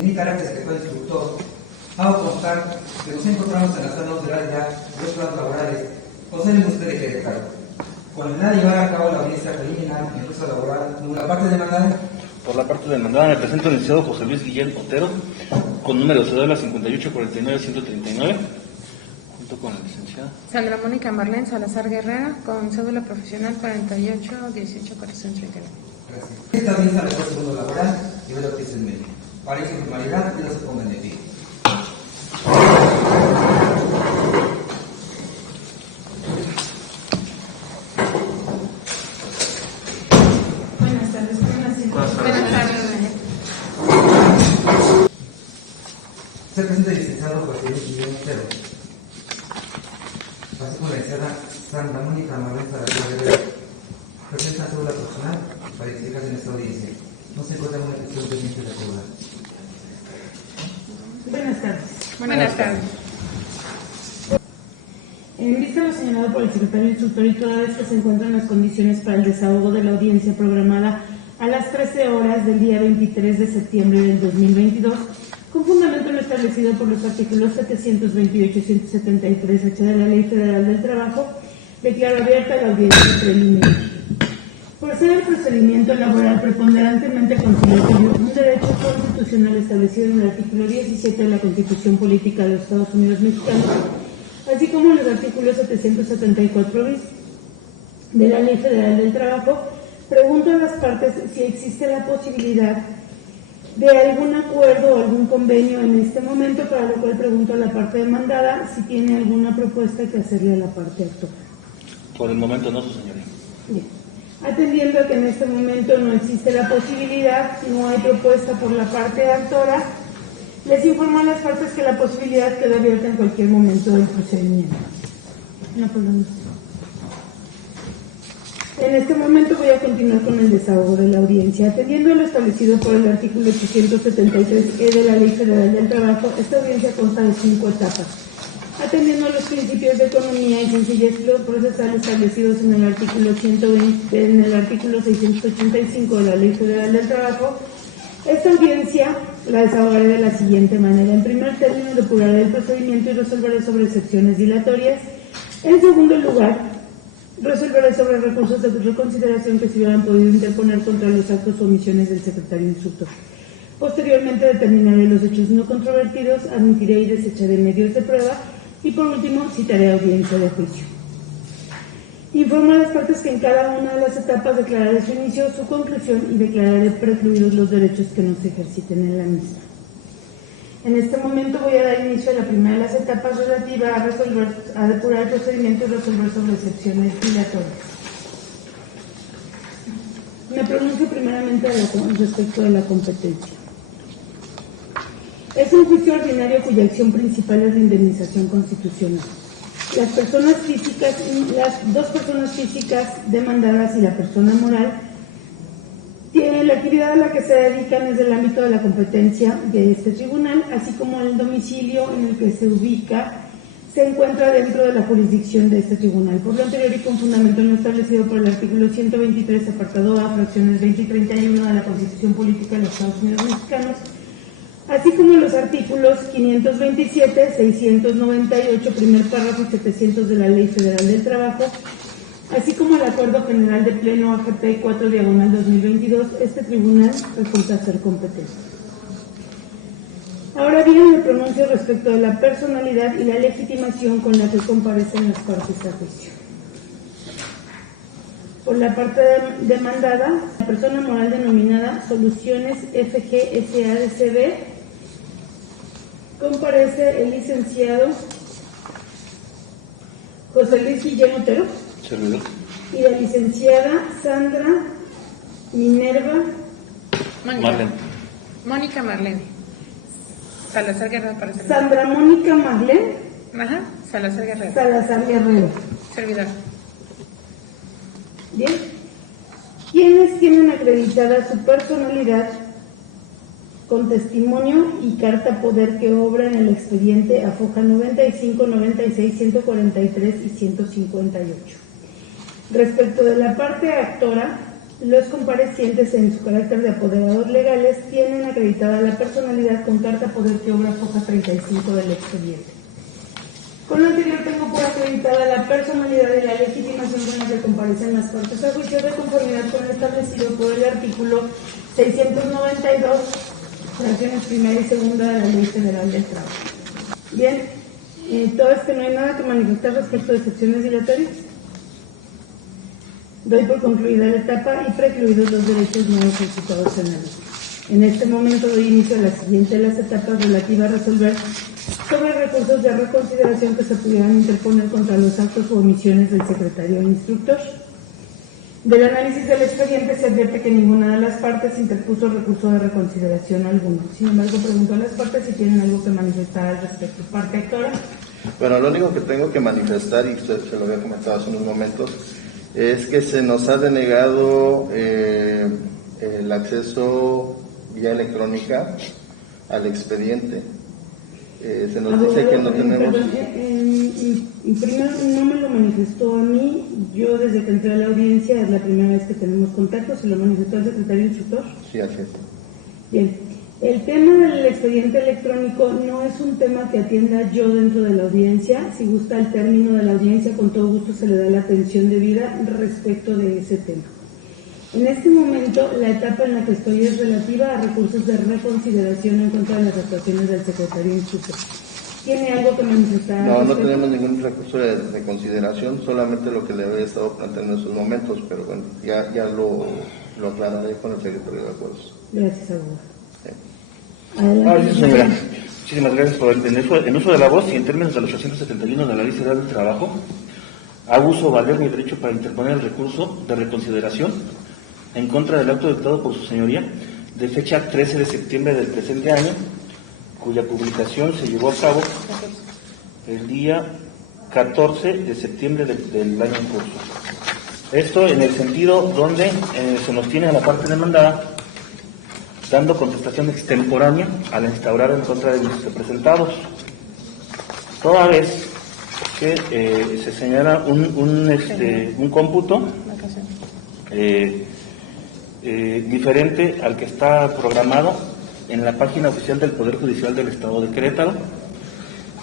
Indicará que el secretario instructor hago constar que nos encontramos en la sala laboral ya dos planos laborales con sede usted de Querétaro. Con la de llevar a cabo la audiencia preliminar en curso laboral, la parte demandada. Por la parte demandada me presento el licenciado José Luis Guillén Otero, con número de cédula 5849-139, junto con la licenciada Sandra Mónica Marlene Salazar Guerrera, con cédula profesional 4818-439. Gracias. Esta audiencia la el segundo laboral y ve lo que es el medio. Para esa informalidad y no se pongan de pie. Buenas tardes. Buenas tardes. Se presenta el licenciado José Luis Guillén Otero. Así como la licenciada Sandra Mónica Marlene Salazar Guerrera. Presenta cédula personal para explicar en esta audiencia. No se encuentra una cuestión pendiente de cédula. Buenas tardes. Buenas tardes. En vista de lo señalado por el secretario instructor y toda vez que se encuentran las condiciones para el desahogo de la audiencia programada a las 13 horas del día 23 de septiembre del 2022, con fundamento en lo establecido por los artículos 728 y 173 H de la Ley Federal del Trabajo, declaro abierta la audiencia preliminar. Por ser el procedimiento laboral preponderantemente conciliatorio un derecho constitucional establecido en el artículo 17 de la Constitución Política de los Estados Unidos Mexicanos, así como en los artículos 774 bis de la Ley Federal del Trabajo, pregunto a las partes si existe la posibilidad de algún acuerdo o algún convenio en este momento, para lo cual pregunto a la parte demandada si tiene alguna propuesta que hacerle a la parte actora. Por el momento no, su señoría. Bien. Atendiendo a que en este momento no existe la posibilidad, no hay propuesta por la parte actora, les informo a las partes que la posibilidad queda abierta en cualquier momento del procedimiento. No problema. En este momento voy a continuar con el desahogo de la audiencia. Atendiendo a lo establecido por el artículo 873E de la Ley Federal del Trabajo, esta audiencia consta de 5 etapas. Atendiendo a los principios de economía y sencillez procesal establecidos en el artículo 120, en el artículo 685 de la Ley Federal del Trabajo, esta audiencia la desahogaré de la siguiente manera. En primer término, depuraré el procedimiento y resolveré sobre excepciones dilatorias. En segundo lugar, resolveré sobre recursos de reconsideración que se hubieran podido interponer contra los actos o omisiones del secretario instructor. Posteriormente, determinaré los hechos no controvertidos, admitiré y desecharé medios de prueba. Y por último, citaré audiencia de juicio. Informo a las partes que en cada una de las etapas declararé su inicio, su conclusión y declararé precluidos los derechos que no se ejerciten en la misma. En este momento voy a dar inicio a la primera de las etapas relativa a depurar el procedimiento y resolver sobre excepciones dilatorias. Me pronuncio primeramente respecto de la competencia. Es un juicio ordinario cuya acción principal es la indemnización constitucional. Las dos personas físicas demandadas y la persona moral, la actividad a la que se dedican es del ámbito de la competencia de este tribunal, así como el domicilio en el que se ubica se encuentra dentro de la jurisdicción de este tribunal. Por lo anterior y con fundamento no establecido por el artículo 123, apartado A, fracciones 20 y 31 de la Constitución Política de los Estados Unidos Mexicanos, así como los artículos 527, 698, primer párrafo y 700 de la Ley Federal del Trabajo, así como el Acuerdo General de Pleno AGP 4/2022, este tribunal resulta ser competente. Ahora bien, me pronuncio respecto de la personalidad y la legitimación con la que comparecen las partes a juicio. Por la parte demandada, la persona moral denominada Soluciones FG SADCB, comparece el licenciado José Luis Guillén Otero y la licenciada Sandra Minerva Mónica Marlene Salazar Guerrero, para servir. Sandra Mónica Marlene Salazar Guerrero. Salazar Guerrero. Servidor. Bien. Quienes tienen acreditada su personalidad con testimonio y carta poder que obra en el expediente AFOJA 95, 96, 143 y 158. Respecto de la parte actora, los comparecientes en su carácter de apoderadores legales tienen acreditada la personalidad con carta poder que obra hoja 35 del expediente. Con lo anterior tengo por acreditada la personalidad y la legitimación con la que comparecen las partes a juicio de conformidad con lo establecido por el artículo 692, fracciones primera y segunda de la Ley Federal del Trabajo. Bien, todo es que no hay nada que manifestar respecto de excepciones dilatorias. Doy por concluida la etapa y precluidos los derechos no ejercitados en la ley. En este momento doy inicio a la siguiente de las etapas relativas a resolver sobre recursos de reconsideración que se pudieran interponer contra los actos u omisiones del secretario e instructor. Del análisis del expediente se advierte que ninguna de las partes interpuso recurso de reconsideración alguno. Sin embargo, pregunto a las partes si tienen algo que manifestar al respecto. Parte actora. Bueno, lo único que tengo que manifestar, y se lo había comentado hace unos momentos, es que se nos ha denegado el acceso vía electrónica al expediente. Se nos dice que no tenemos... Primero, no me lo manifestó a mí. Yo desde que entré a la audiencia es la primera vez que tenemos contacto. ¿Se lo manifestó al secretario instructor? Sí, así es. Bien. El tema del expediente electrónico no es un tema que atienda yo dentro de la audiencia. Si gusta el término de la audiencia, con todo gusto se le da la atención debida respecto de ese tema. En este momento, la etapa en la que estoy es relativa a recursos de reconsideración en contra de las actuaciones del secretario instructor. ¿Tiene algo que manifestar? No tenemos ningún recurso de reconsideración, solamente lo que le había estado planteando en esos momentos, pero bueno, ya lo aclararé con el secretario de Acuerdos. Gracias, abogado. Sí. Adelante. Sí, señora. Muchísimas gracias por el uso de la voz y en términos de los 871 de la Ley Federal del Trabajo. Hago uso valer mi derecho para interponer el recurso de reconsideración en contra del acto dictado por su señoría de fecha 13 de septiembre del presente año, cuya publicación se llevó a cabo el día 14 de septiembre del año en curso. Esto en el sentido donde se nos tiene a la parte demandada dando contestación extemporánea a la instaurada en contra de los representados, toda vez que se señala un cómputo diferente al que está programado en la página oficial del Poder Judicial del Estado de Querétaro,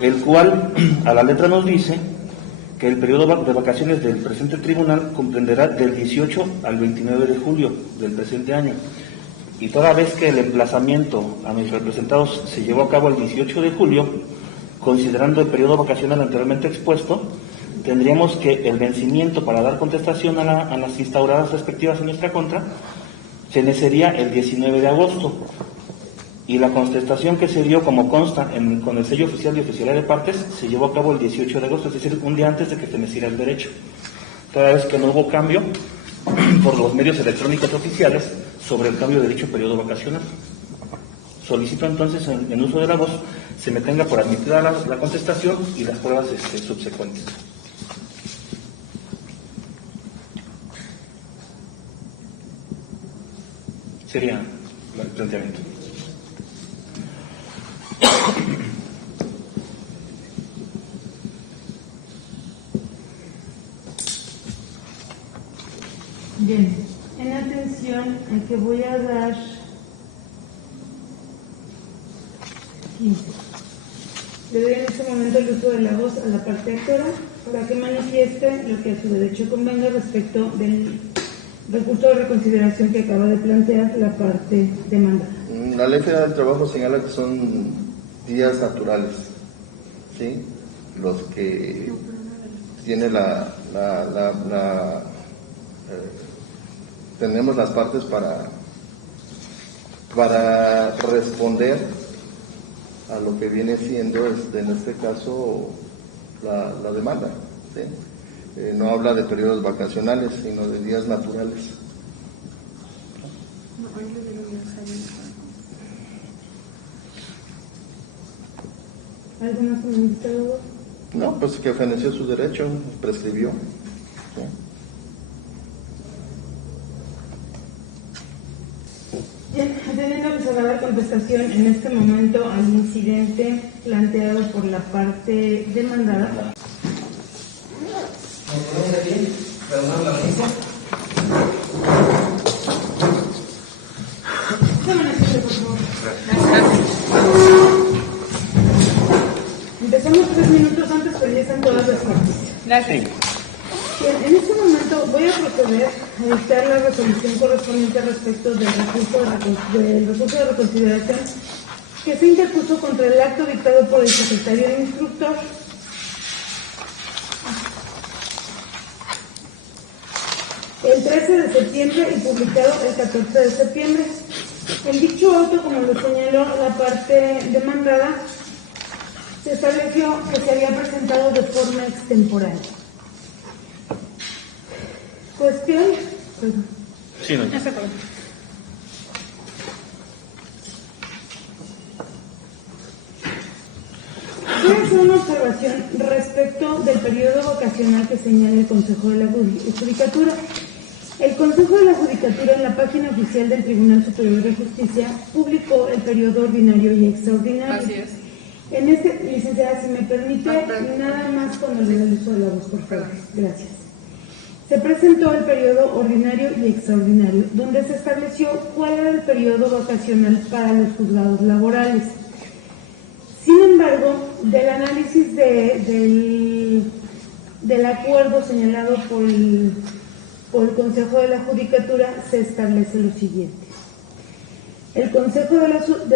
el cual a la letra nos dice que el periodo de vacaciones del presente tribunal comprenderá del 18 al 29 de julio del presente año, y toda vez que el emplazamiento a mis representados se llevó a cabo el 18 de julio, considerando el periodo vacacional anteriormente expuesto, tendríamos que el vencimiento para dar contestación a las instauradas respectivas en nuestra contra se le sería el 19 de agosto, y la contestación que se dio, como consta con el sello oficial y oficialidad de partes, se llevó a cabo el 18 de agosto, es decir, un día antes de que feneciera el derecho. Toda vez que no hubo cambio por los medios electrónicos oficiales sobre el cambio de dicho periodo vacacional. Solicito entonces, en uso de la voz, se me tenga por admitida la contestación y las pruebas subsecuentes. Sería el planteamiento. Bien, en atención a que voy a dar 15. Le doy en este momento el uso de la voz a la parte actora para que manifieste lo que a su derecho convenga respecto del recurso de reconsideración que acaba de plantear la parte demandada. La Ley Federal del Trabajo señala que son días naturales, ¿sí? Los que tiene tenemos las partes para responder a lo que viene siendo, en este caso, la demanda, ¿sí? No habla de periodos vacacionales, sino de días naturales. ¿Algo más comentado? No, pues que feneció su derecho, prescribió, ¿sí? Bien, teniendo reservada la contestación en este momento al incidente planteado por la parte demandada. Nos ponemos de pie, reanudamos la audiencia. Empezamos 3 minutos antes, pero ya están todas las partes. Gracias. Bien, en este momento voy a proceder a dictar la resolución correspondiente respecto del recurso de reconsideración que se interpuso contra el acto dictado por el secretario instructor. El 13 de septiembre y publicado el 14 de septiembre. En dicho auto, como lo señaló la parte demandada, se estableció que se había presentado de forma extemporánea. Cuestión. Sí, no. No se puede. Voy a hacer una observación respecto del periodo vacacional que señala el Consejo de la Judicatura. El Consejo de la Judicatura, en la página oficial del Tribunal Superior de Justicia, publicó el periodo ordinario y extraordinario. Así es. En este, licenciada, si me permite, nada más con el uso de la voz, por favor. Gracias. Se presentó el periodo ordinario y extraordinario, donde se estableció cuál era el periodo vacacional para los juzgados laborales. Sin embargo, del análisis del acuerdo señalado por el Consejo de la Judicatura, se establece lo siguiente. El Consejo de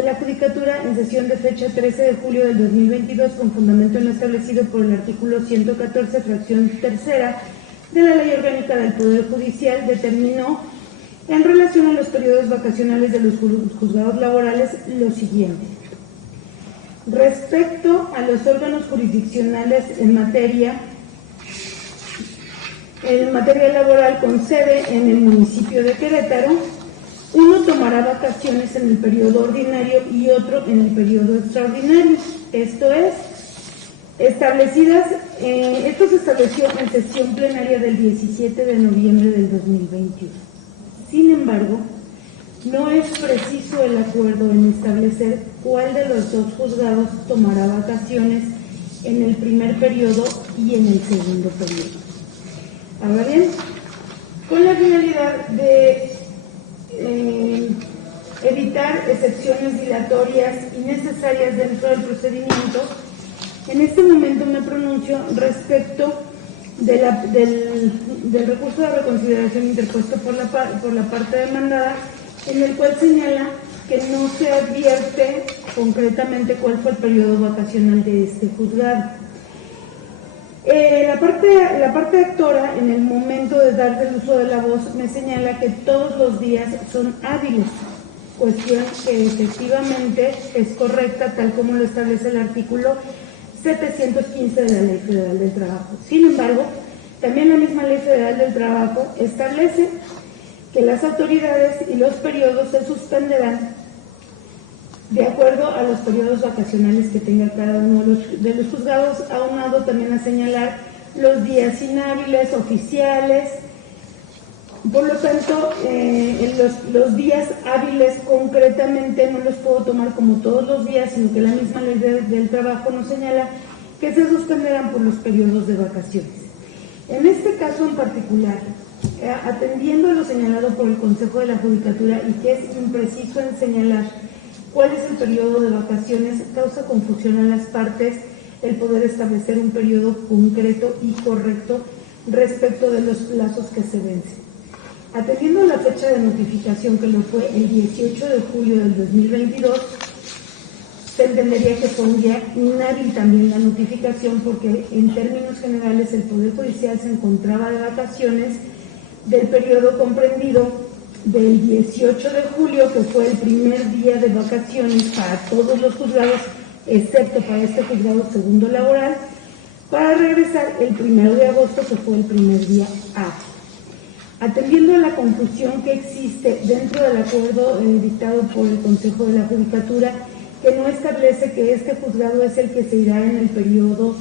la Judicatura, en sesión de fecha 13 de julio del 2022, con fundamento en lo establecido por el artículo 114, fracción tercera, de la Ley Orgánica del Poder Judicial, determinó, en relación a los periodos vacacionales de los juzgados laborales, lo siguiente. Respecto a los órganos jurisdiccionales en materia laboral con sede en el municipio de Querétaro, uno tomará vacaciones en el periodo ordinario y otro en el periodo extraordinario. Esto se estableció en sesión plenaria del 17 de noviembre del 2021. Sin embargo, no es preciso el acuerdo en establecer cuál de los dos juzgados tomará vacaciones en el primer periodo y en el segundo periodo. Ahora bien, con la finalidad de evitar excepciones dilatorias innecesarias dentro del procedimiento, en este momento me pronuncio respecto del recurso de reconsideración interpuesto por la parte demandada, en el cual señala que no se advierte concretamente cuál fue el periodo vacacional de este juzgado. La parte actora, en el momento de dar el uso de la voz, me señala que todos los días son hábiles, cuestión que efectivamente es correcta, tal como lo establece el artículo 715 de la Ley Federal del Trabajo. Sin embargo, también la misma Ley Federal del Trabajo establece que las autoridades y los periodos se suspenderán de acuerdo a los periodos vacacionales que tenga cada uno de los juzgados, aunado también a señalar los días inhábiles oficiales. Por lo tanto, los días hábiles concretamente no los puedo tomar como todos los días, sino que la misma Ley del Trabajo nos señala que se suspenderán por los periodos de vacaciones. En este caso en particular, atendiendo a lo señalado por el Consejo de la Judicatura y que es impreciso en señalar cuál es el periodo de vacaciones, causa confusión a las partes el poder establecer un periodo concreto y correcto respecto de los plazos que se vencen. Atendiendo a la fecha de notificación, que lo fue el 18 de julio del 2022, se entendería que fue un día inhábil también la notificación, porque en términos generales el Poder Judicial se encontraba de vacaciones del periodo comprendido del 18 de julio, que fue el primer día de vacaciones para todos los juzgados, excepto para este juzgado segundo laboral, para regresar el 1 de agosto, que fue el primer día hábil. Atendiendo a la confusión que existe dentro del acuerdo dictado por el Consejo de la Judicatura, que no establece que este juzgado es el que se irá en el periodo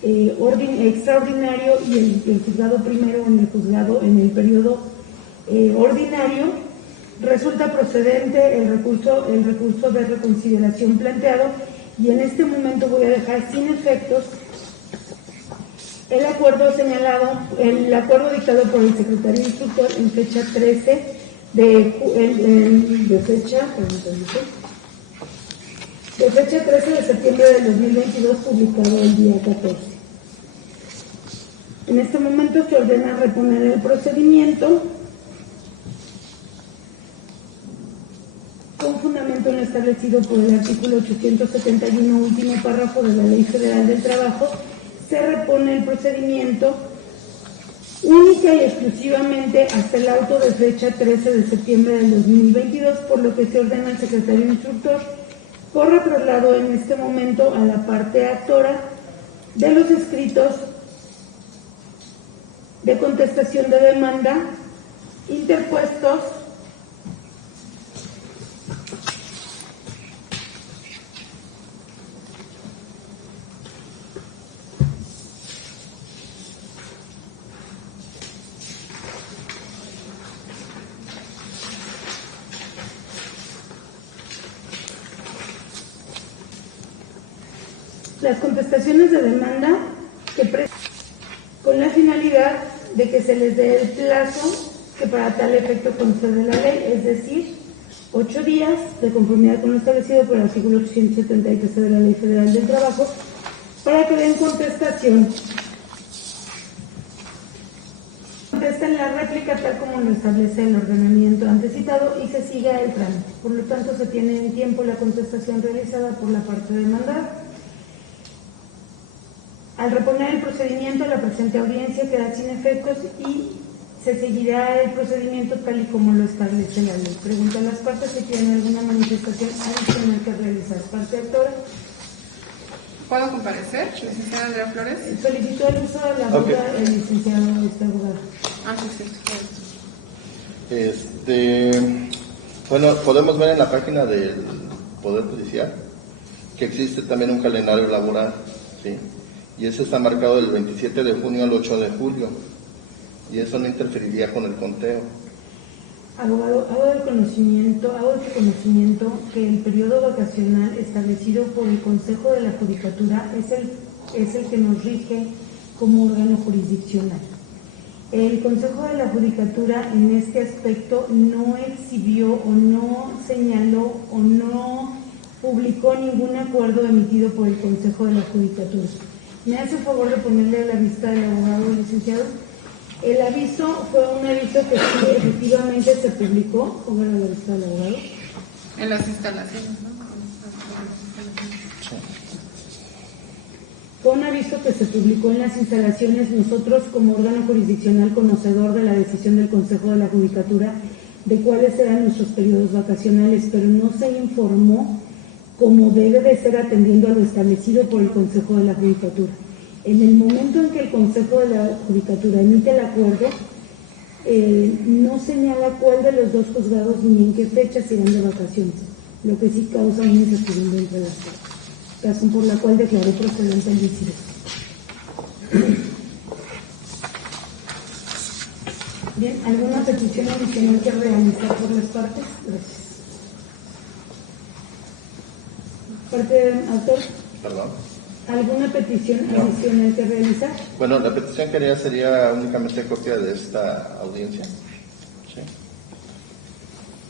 extraordinario y el juzgado primero en el periodo ordinario, resulta procedente el recurso de reconsideración planteado, y en este momento voy a dejar sin efectos el acuerdo dictado por el secretario instructor en fecha 13 de de fecha 13 de septiembre del 2022, publicado el día 14. En este momento se ordena reponer el procedimiento con fundamento en lo establecido por el artículo 871, último párrafo de la Ley Federal del Trabajo. Se repone el procedimiento única y exclusivamente hasta el auto de fecha 13 de septiembre del 2022, por lo que se ordena al secretario instructor corra traslado en este momento a la parte actora de los escritos de contestación de demanda interpuestos las contestaciones de demanda con la finalidad de que se les dé el plazo que para tal efecto concede la ley, es decir, 8 días de conformidad con lo establecido por el artículo 873 de la Ley Federal del Trabajo, para que den contestación. Contesten la réplica tal como lo establece el ordenamiento antecitado y se siga el trámite. Por lo tanto, se tiene en tiempo la contestación realizada por la parte demandada. Al reponer el procedimiento, la presente audiencia queda sin efectos y se seguirá el procedimiento tal y como lo establece la ley. Pregunto a las partes si tienen alguna manifestación adicional que realizar. Parte actora. ¿Puedo comparecer, licenciada Andrea Flores? Solicitó el uso de la boca el licenciado abogado. Ah, sí. Bueno, podemos ver en la página del Poder Judicial que existe también un calendario laboral, ¿sí? Y ese está marcado del 27 de junio al 8 de julio, y eso no interferiría con el conteo. Abogado, hago de conocimiento que el periodo vacacional establecido por el Consejo de la Judicatura es el que nos rige como órgano jurisdiccional. El Consejo de la Judicatura en este aspecto no exhibió o no señaló o no publicó ningún acuerdo emitido por el Consejo de la Judicatura. ¿Me hace favor de ponerle a la vista del abogado licenciado? El aviso fue un aviso que sí, efectivamente se publicó. Póngale a la vista del abogado. En las instalaciones, ¿no? Fue un aviso que se publicó en las instalaciones. Nosotros, como órgano jurisdiccional conocedor de la decisión del Consejo de la Judicatura de cuáles eran nuestros periodos vacacionales, pero no se informó como debe de ser, atendiendo a lo establecido por el Consejo de la Judicatura. En el momento en que el Consejo de la Judicatura emite el acuerdo, no señala cuál de los dos juzgados ni en qué fechas irán de vacaciones, lo que sí causa una incertidumbre entre las partes, razón por la cual declaró procedente el litigio. Bien, ¿alguna petición adicional que realizar por las partes? Gracias. Parte autor. ¿Perdón? ¿Alguna petición adicional que realizar? Bueno, la petición que haría sería únicamente copia de esta audiencia. ¿Sí?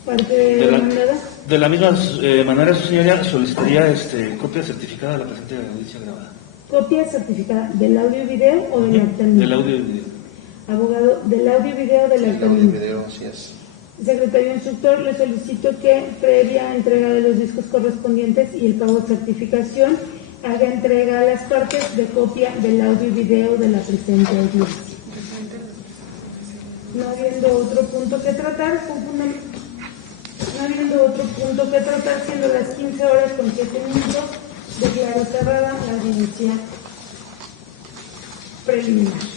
Parte demandada. De la misma manera, su señoría, solicitaría copia certificada de la presente audiencia grabada. ¿Copia certificada del audio y video o del acta? Del audio y video. Abogado, del audio y video del acta. El audio y video, sí es. Secretario Instructor, le solicito que, previa entrega de los discos correspondientes y el pago de certificación, haga entrega a las partes de copia del audio y video de la presente audiencia. No habiendo otro punto que tratar, siendo las 15 horas con 7 minutos, declaro cerrada la audiencia preliminar.